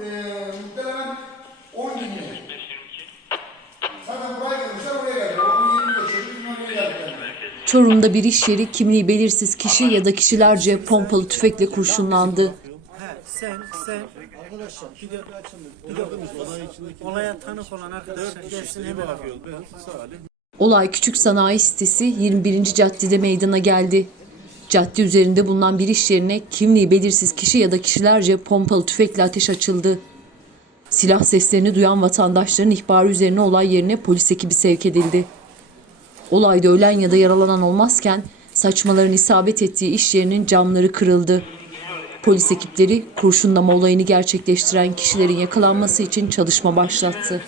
e, muhtemelen 10 gün yedi. Zaten buraya gelmişler buraya geldi. O 20 geçiyor. Bilmem ne geldi. Çorum'da bir iş yeri kimliği belirsiz kişi ya da kişilerce pompalı tüfekle kurşunlandı. He, sen, sen. Bir de, bir de olaya tanık olan arkadaşlar gelsin hemen alalım. Olay Küçük Sanayi Sitesi 21. Caddede meydana geldi. Cadde üzerinde bulunan bir iş yerine kimliği belirsiz kişi ya da kişilerce pompalı tüfekle ateş açıldı. Silah seslerini duyan vatandaşların ihbarı üzerine olay yerine polis ekibi sevk edildi. Olayda ölen ya da yaralanan olmazken saçmaların isabet ettiği iş yerinin camları kırıldı. Polis ekipleri kurşunlama olayını gerçekleştiren kişilerin yakalanması için çalışma başlattı.